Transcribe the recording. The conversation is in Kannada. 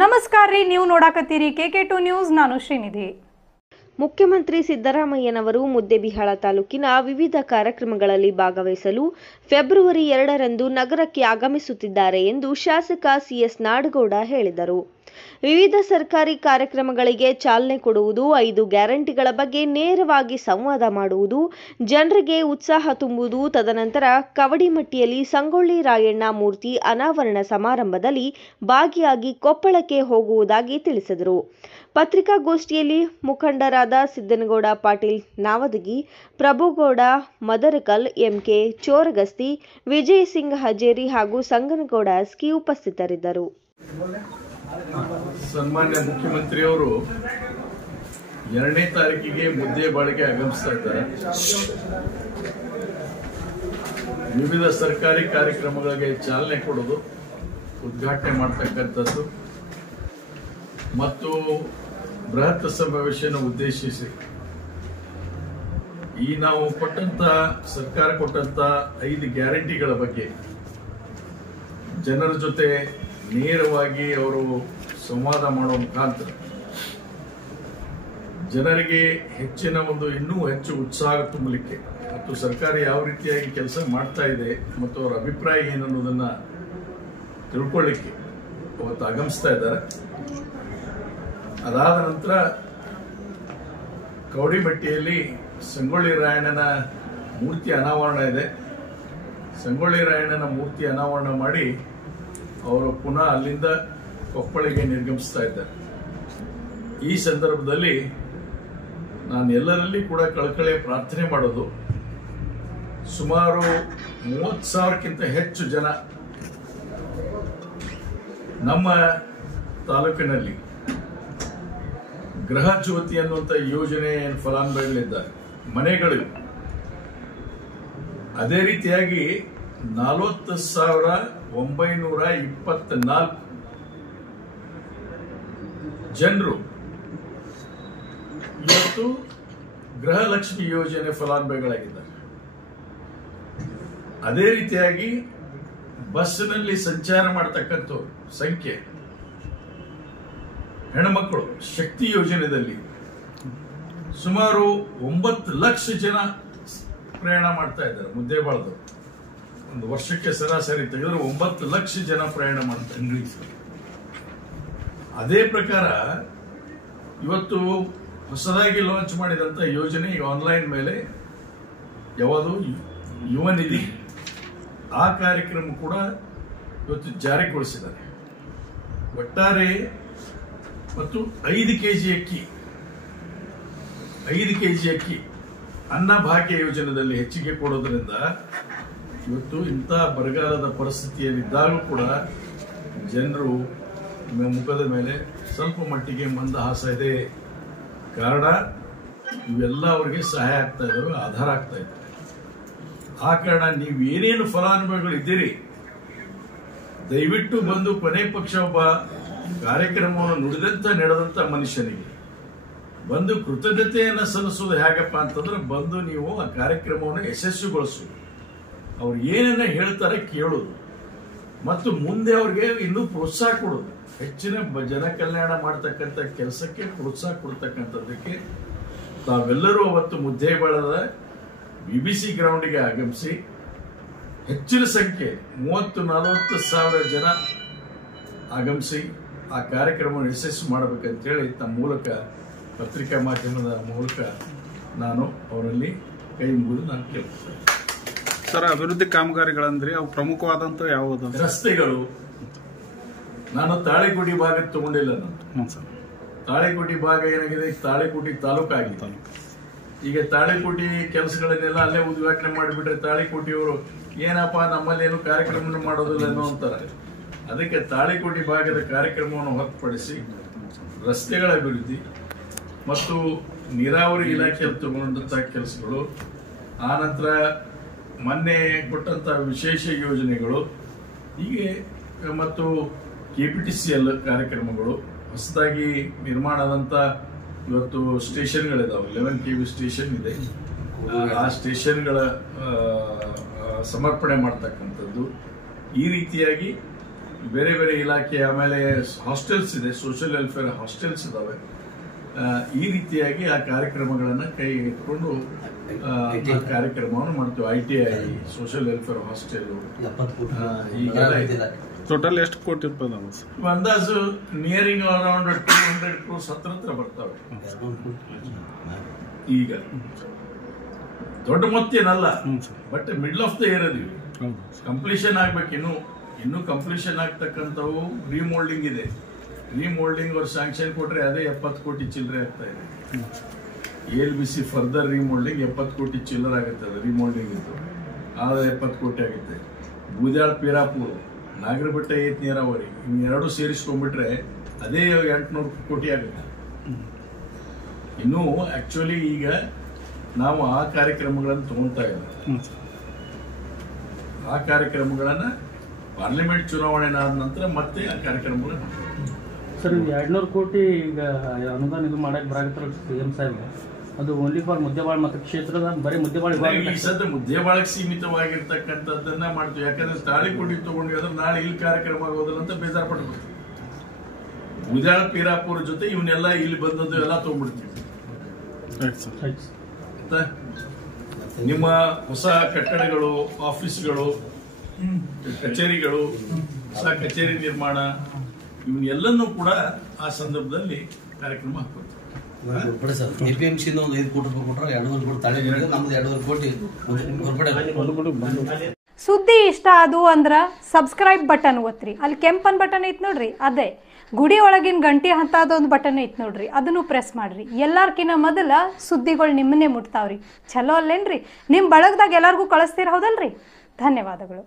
ನಮಸ್ಕಾರ ರೀ, ನೀವು ನೋಡಾಕತ್ತೀರಿ KK2 ನ್ಯೂಸ್. ನಾನು ಶ್ರೀನಿಧಿ. ಮುಖ್ಯಮಂತ್ರಿ ಸಿದ್ದರಾಮಯ್ಯನವರು ಮುದ್ದೇಬಿಹಾಳ ತಾಲೂಕಿನ ವಿವಿಧ ಕಾರ್ಯಕ್ರಮಗಳಲ್ಲಿ ಭಾಗವಹಿಸಲು ಫೆಬ್ರವರಿ 2ರಂದು ನಗರಕ್ಕೆ ಆಗಮಿಸುತ್ತಿದ್ದಾರೆ ಎಂದು ಶಾಸಕ CS ನಾಡಗೌಡ ಹೇಳಿದರು. ವಿವಿಧ ಸರ್ಕಾರಿ ಕಾರ್ಯಕ್ರಮಗಳಿಗೆ ಚಾಲನೆ ಕೊಡುವುದು, 5 ಗ್ಯಾರಂಟಿಗಳ ಬಗ್ಗೆ ನೇರವಾಗಿ ಸಂವಾದ ಮಾಡುವುದು, ಜನರಿಗೆ ಉತ್ಸಾಹ ತುಂಬುವುದು. ತದನಂತರ ಕವಡಿಮಟ್ಟಿಯಲ್ಲಿ ಸಂಗೊಳ್ಳಿ ರಾಯಣ್ಣ ಮೂರ್ತಿ ಅನಾವರಣ ಸಮಾರಂಭದಲ್ಲಿ ಭಾಗಿಯಾಗಿ ಕೊಪ್ಪಳಕ್ಕೆ ಹೋಗುವುದಾಗಿ ತಿಳಿಸಿದರು. ಪತ್ರಿಕಾಗೋಷ್ಠಿಯಲ್ಲಿ ಮುಖಂಡರಾದ ಸಿದ್ದನಗೌಡ ಪಾಟೀಲ್ ನಾವದಗಿ, ಪ್ರಭುಗೌಡ ಮದರಕಲ್, MK ಚೋರಗಸ್ತಿ, ವಿಜಯ್ ಸಿಂಗ್ ಹಜೇರಿ ಹಾಗೂ ಸಂಗನಗೌಡ ಅಸ್ಕಿ ಉಪಸ್ಥಿತರಿದ್ದರು. ಸನ್ಮಾನ್ಯ ಮುಖ್ಯಮಂತ್ರಿಯವರು 2ನೇ ತಾರೀಕಿಗೆ ಮುದ್ದೇಬಿಹಾಳಿಗೆ ಆಗಮಿಸ್ತಾ ಇದ್ದಾರೆ. ವಿವಿಧ ಸರ್ಕಾರಿ ಕಾರ್ಯಕ್ರಮಗಳಿಗೆ ಚಾಲನೆ ಕೊಡೋದು, ಉದ್ಘಾಟನೆ ಮಾಡ್ತಕ್ಕಂಥದ್ದು ಮತ್ತು ಬೃಹತ್ ಸಮಾವೇಶನ ಉದ್ದೇಶಿಸಿ ಈ ನಾವು ಸರ್ಕಾರ ಕೊಟ್ಟಂತ 5 ಗ್ಯಾರಂಟಿಗಳ ಬಗ್ಗೆ ಜನರ ಜೊತೆ ನೇರವಾಗಿ ಅವರು ಸಂವಾದ ಮಾಡುವ ಮುಖಾಂತರ ಜನರಿಗೆ ಹೆಚ್ಚಿನ ಇನ್ನೂ ಹೆಚ್ಚು ಉತ್ಸಾಹ ತುಂಬಲಿಕ್ಕೆ ಮತ್ತು ಸರ್ಕಾರ ಯಾವ ರೀತಿಯಾಗಿ ಕೆಲಸ ಮಾಡ್ತಾ ಇದೆ ಮತ್ತು ಅವರ ಅಭಿಪ್ರಾಯ ಏನನ್ನೋದನ್ನ ತಿಳ್ಕೊಳ್ಳಿಕ್ಕೆ ಅವತ್ತು ಆಗಮಿಸ್ತಾ ಇದ್ದಾರೆ. ಅದಾದ ನಂತರ ಕವಡಿಮಟ್ಟಿಯಲ್ಲಿ ಸಂಗೊಳ್ಳಿ ರಾಯಣ್ಣನ ಮೂರ್ತಿ ಅನಾವರಣ ಇದೆ. ಸಂಗೊಳ್ಳಿ ರಾಯಣ್ಣನ ಮೂರ್ತಿ ಅನಾವರಣ ಮಾಡಿ ಅವರು ಪುನಃ ಅಲ್ಲಿಂದ ಕೊಪ್ಪಳಿಗೆ ನಿರ್ಗಮಿಸ್ತಾ ಇದ್ದಾರೆ. ಈ ಸಂದರ್ಭದಲ್ಲಿ ನಾನು ಎಲ್ಲರಲ್ಲಿ ಕೂಡ ಕಳಕಳಿಯ ಪ್ರಾರ್ಥನೆ ಮಾಡೋದು, ಸುಮಾರು 30,000ಕ್ಕಿಂತ ಹೆಚ್ಚು ಜನ ನಮ್ಮ ತಾಲೂಕಿನಲ್ಲಿ ಗೃಹ ಜ್ಯೋತಿ ಅನ್ನುವಂಥ ಯೋಜನೆ ಫಲಾನುಭವಿಗಳಿದ್ದಾರೆ, ಮನೆಗಳು. ಅದೇ ರೀತಿಯಾಗಿ 40,924 ಜನರು ಇವತ್ತು ಗೃಹಲಕ್ಷ್ಮಿ ಯೋಜನೆ ಫಲಾನುಭವಿಗಳಾಗಿದ್ದಾರೆ. ಅದೇ ರೀತಿಯಾಗಿ ಬಸ್ನಲ್ಲಿ ಸಂಚಾರ ಮಾಡತಕ್ಕಂಥವ್ರ ಸಂಖ್ಯೆ, ಹೆಣ್ಮಕ್ಕಳು ಶಕ್ತಿ ಯೋಜನೆಯಲ್ಲಿ ಸುಮಾರು 9 ಲಕ್ಷ ಜನ ಪ್ರಯಾಣ ಮಾಡ್ತಾ ಇದ್ದಾರೆ. ಮುದ್ದೇಬಿಹಾಳದವರು ಒಂದು ವರ್ಷಕ್ಕೆ ಸರಾಸರಿ ತೆಗೆದ್ರೆ 9 ಲಕ್ಷ ಜನ ಪ್ರಯಾಣ ಮಾಡ್ತಾರೆ. ಅದೇ ಪ್ರಕಾರ ಇವತ್ತು ಹೊಸದಾಗಿ ಲಾಂಚ್ ಮಾಡಿದಂತ ಯೋಜನೆ ಆನ್ಲೈನ್ ಮೇಲೆ ಯಾವುದು ಯುವ ನಿಧಿ, ಆ ಕಾರ್ಯಕ್ರಮ ಕೂಡ ಇವತ್ತು ಜಾರಿಗೊಳಿಸಿದ್ದಾರೆ. ಒಟ್ಟಾರೆ ಮತ್ತು 5 ಕೆಜಿ ಅಕ್ಕಿ ಅನ್ನಭಾಗ್ಯ ಯೋಜನೆಯಲ್ಲಿ ಹೆಚ್ಚಿಗೆ ಕೊಡೋದ್ರಿಂದ ಇವತ್ತು ಇಂಥ ಬರಗಾಲದ ಪರಿಸ್ಥಿತಿಯಲ್ಲಿದ್ದಾಗಲೂ ಕೂಡ ಜನರು ಮುಖದ ಮೇಲೆ ಸ್ವಲ್ಪ ಮಟ್ಟಿಗೆ ಮಂದಹಾಸ ಇದೆ. ಕಾರಣ ಇವೆಲ್ಲ ಅವರಿಗೆ ಸಹಾಯ ಆಗ್ತಾ ಇದ್ದಾವೆ, ಆಧಾರ ಆಗ್ತಾ ಇದೆ. ಆ ಕಾರಣ ನೀವು ಏನೇನು ಫಲಾನುಭವಿಗಳು ಇದ್ದೀರಿ, ದಯವಿಟ್ಟು ಬಂದು ಕೊನೆ ಪಕ್ಷ ಒಬ್ಬ ಕಾರ್ಯಕ್ರಮವನ್ನು ನಡೆದಂತ ಮನುಷ್ಯನಿಗೆ ಬಂದು ಕೃತಜ್ಞತೆಯನ್ನು ಸಲ್ಲಿಸೋದು ಹೇಗಪ್ಪ ಅಂತಂದ್ರೆ, ಬಂದು ನೀವು ಆ ಕಾರ್ಯಕ್ರಮವನ್ನು ಯಶಸ್ವಿಗೊಳಿಸುವುದು, ಅವ್ರು ಏನನ್ನ ಹೇಳ್ತಾರೆ ಕೇಳೋದು ಮತ್ತು ಮುಂದೆ ಅವ್ರಿಗೆ ಇನ್ನೂ ಪ್ರೋತ್ಸಾಹ ಕೊಡೋದು, ಹೆಚ್ಚಿನ ಜನ ಕಲ್ಯಾಣ ಮಾಡತಕ್ಕಂಥ ಕೆಲಸಕ್ಕೆ ಪ್ರೋತ್ಸಾಹ ಕೊಡ್ತಕ್ಕಂಥದ್ದಕ್ಕೆ ತಾವೆಲ್ಲರೂ ಅವತ್ತು ಮುದ್ದೇಬಿಹಾಳದ BBC ಗ್ರೌಂಡಿಗೆ ಆಗಮಿಸಿ ಹೆಚ್ಚಿನ ಸಂಖ್ಯೆ 30-40 ಸಾವಿರ ಜನ ಆಗಮಿಸಿ ಆ ಕಾರ್ಯಕ್ರಮವನ್ನು ಯಶಸ್ವಿ ಮಾಡಬೇಕಂತೇಳಿ ತಮ್ಮ ಮೂಲಕ, ಪತ್ರಿಕಾ ಮಾಧ್ಯಮದ ಮೂಲಕ ನಾನು ಅವರಲ್ಲಿ ಕೈ ಮುಗಿದು ನಾನು ಕೇಳ್ತೇನೆ. ಸರ್, ಅಭಿವೃದ್ಧಿ ಕಾಮಗಾರಿಗಳಂದ್ರೆ ಅವು ಪ್ರಮುಖವಾದಂತ ಯಾವುದು? ರಸ್ತೆಗಳು. ನಾನು ತಾಳಿಕೋಟಿ ಭಾಗ ತಗೊಂಡಿಲ್ಲ. ನಾನು ತಾಳಿಕೋಟಿ ಭಾಗ ಏನಾಗಿದೆ, ತಾಳಿಕೋಟಿ ತಾಲೂಕು ಆಗಿದೆ. ಈಗ ತಾಳಿಕೋಟಿ ಕೆಲಸಗಳನ್ನೆಲ್ಲ ಅಲ್ಲೇ ಉದ್ಘಾಟನೆ ಮಾಡಿಬಿಟ್ರೆ ತಾಳಿಕೋಟಿಯವರು ಏನಪ್ಪಾ ನಮ್ಮಲ್ಲಿ ಏನು ಕಾರ್ಯಕ್ರಮ ಮಾಡೋದಿಲ್ಲ ಅನ್ನೋ ಅಂತಾರೆ. ಅದಕ್ಕೆ ತಾಳಿಕೋಟಿ ಭಾಗದ ಕಾರ್ಯಕ್ರಮವನ್ನು ಹೊರತುಪಡಿಸಿ ರಸ್ತೆಗಳ ಅಭಿವೃದ್ಧಿ ಮತ್ತು ನೀರಾವರಿ ಇಲಾಖೆಯಲ್ಲಿ ತಗೊಂಡಂತಹ ಕೆಲಸಗಳು, ಆನಂತರ ಮೊನ್ನೆ ಕೊಟ್ಟಂತಹ ವಿಶೇಷ ಯೋಜನೆಗಳು, ಹೀಗೆ ಮತ್ತು KPTCL ಕಾರ್ಯಕ್ರಮಗಳು, ಹೊಸದಾಗಿ ನಿರ್ಮಾಣ ಆದಂತ ಇವತ್ತು ಸ್ಟೇಷನ್ಗಳಿದಾವೆ. 11 KV ಸ್ಟೇಷನ್ ಇದೆ. ಆ ಸ್ಟೇಷನ್ಗಳ ಸಮರ್ಪಣೆ ಮಾಡ್ತಕ್ಕಂಥದ್ದು, ಈ ರೀತಿಯಾಗಿ ಬೇರೆ ಬೇರೆ ಇಲಾಖೆ, ಆಮೇಲೆ ಹಾಸ್ಟೆಲ್ಸ್ ಇದೆ, ಸೋಷಿಯಲ್ ವೆಲ್ಫೇರ್ ಹಾಸ್ಟೆಲ್ಸ್ ಇದಾವೆ. ಈ ರೀತಿಯಾಗಿ ಆ ಕಾರ್ಯಕ್ರಮಗಳನ್ನು ಕೈಗೆತ್ತಿಕೊಂಡು ಕಾರ್ಯಕ್ರಮವನ್ನು ಮಾಡ್ತೀವಿ. ITI, social welfare hostel, total ಎಷ್ಟು ಕೋಟಿ ರೂಪಾಯಿ ಅಂದಾಜು ನಿಯರಿಂಗ್ ಅರೌಂಡ್ 200 crores ಹತ್ರ ಬರ್ತವೆ. ಈಗ ದೊಡ್ಡ ಮೊತ್ತ ಏನಲ್ಲ, but middle of the year ಅದೀವಿ. ಕಂಪ್ಲೀಷನ್ ಆಗ್ಬೇಕು. ಇನ್ನು ಕಂಪ್ಲೀಷನ್ ಆಗ್ತಕ್ಕಂಥವು ರಿಮೋಲ್ಡಿಂಗ್ ಇದೆ. ರಿಮೋಲ್ಡಿಂಗ್ ಅವ್ರು ಸ್ಯಾಂಕ್ಷನ್ ಕೊಟ್ರೆ ಅದೇ 70 ಕೋಟಿ ಚಿಲ್ಲರೆ ಆಗ್ತಾ ಇದೆ. ALBC ಫರ್ದರ್ ರಿಮೋಲ್ಡಿಂಗ್ 70 ಕೋಟಿ ಚಿಲ್ಲರೆ ಆಗುತ್ತೆ. ಅದು ರಿಮೋಲ್ಡಿಂಗ್ ಇತ್ತು, ಆದ್ರೆ 70 ಕೋಟಿ ಆಗುತ್ತೆ. ಬೂದ್ಯಾಳ, ಪೀರಾಪುರ, ನಾಗರಬೆಟ್ಟ ಏತ್ ನೀರಾವರಿ ಇನ್ನೆರಡು ಸೇರಿಸ್ಕೊಂಡ್ಬಿಟ್ರೆ ಅದೇ 800 ಕೋಟಿ ಆಗುತ್ತೆ. ಇನ್ನು ಆಕ್ಚುಲಿ ಈಗ ನಾವು ಆ ಕಾರ್ಯಕ್ರಮಗಳನ್ನು ತಗೊಂತಾ ಇದ್ದೀವಿ. ಆ ಕಾರ್ಯಕ್ರಮಗಳನ್ನ ಪಾರ್ಲಿಮೆಂಟ್ ಚುನಾವಣೆ ಆದ ನಂತರ ಮತ್ತೆ ಆ ಕಾರ್ಯಕ್ರಮಗಳನ್ನ ಸರ್ 200 ಕೋಟಿ ಈಗ ಅನುದಾನ ಇದು ಮಾಡಕ್ಕೆ ಬರಾಕತ್ತಾರ CM ಸಾಹೇಬ್. ಅದು ಓನ್ಲಿ ಫಾರ್ ಮುದ್ದೇಬಾಳ ಮತಕ್ಷೇತ್ರದ ಬರೀ ಮುದ್ದೇಬಾಳ ಈ ಸದ್ಯ ಮುದ್ದೇಬಾಳಕ್ಕೆ ಸೀಮಿತವಾಗಿರ್ತಕ್ಕಂಥದ್ದನ್ನ ಮಾಡ್ತೀವಿ. ಯಾಕಂದ್ರೆ ತಾಳಿಕೋಟಿ ತಗೊಂಡ್ವಿ ಅಂದ್ರೆ ನಾಳೆ ಇಲ್ಲಿ ಕಾರ್ಯಕ್ರಮ ಆಗೋದಿಲ್ಲ ಅಂತ ಬೇಜಾರು ಪಟ್ಬಿಡ್ತೀವಿ. ಮುದ್ದೇಳ, ಪೀರಾಪುರ ಜೊತೆ ಇವನ್ನೆಲ್ಲ ಇಲ್ಲಿ ಬಂದದ್ದು ಎಲ್ಲ ತಗೊಂಡ್ಬಿಡ್ತೀವಿ. ನಿಮ್ಮ ಹೊಸ ಕಟ್ಟಡಗಳು, ಆಫೀಸ್ಗಳು, ಕಚೇರಿಗಳು, ಹೊಸ ಕಚೇರಿ ನಿರ್ಮಾಣ, ಇವನ್ನೆಲ್ಲನೂ ಕೂಡ ಆ ಸಂದರ್ಭದಲ್ಲಿ ಕಾರ್ಯಕ್ರಮ ಹಾಕ್ಬೋದು. APMC 5 ಕೋಟಿ ರೂಪಾಯಿ ಕೊಟ್ಟರೆ 200 ಕೋಟಿ ತಾಳೆ ನಮ್ದು 200 ಕೋಟಿ ಸುದ್ದಿ ಇಷ್ಟ ಆದು ಅಂದ್ರ ಸಬ್ಸ್ಕ್ರೈಬ್ ಬಟನ್ ಒತ್ತ್ರಿ. ಅಲ್ಲಿ ಕೆಂಪನ್ ಬಟನ್ ಐತ್ ನೋಡ್ರಿ, ಅದೇ ಗುಡಿ ಒಳಗಿನ ಗಂಟೆ ಹಂತದೊಂದು ಬಟನ್ ಐತ್ ನೋಡ್ರಿ, ಅದನ್ನು ಪ್ರೆಸ್ ಮಾಡ್ರಿ. ಎಲ್ಲಾರ್ಕಿನ್ನ ಮೊದಲ ಸುದ್ದಿಗಳು ನಿಮ್ಮನ್ನೇ ಮುಟ್ತಾವ್ರಿ. ಚಲೋ ಅಲ್ಲೇನ್ರಿ? ನಿಮ್ಮ ಬಳಗದಾಗ ಎಲ್ಲಾರ್ಗೂ ಕಳಿಸ್ತೀರ, ಹೌದಲ್ರಿ? ಧನ್ಯವಾದಗಳು.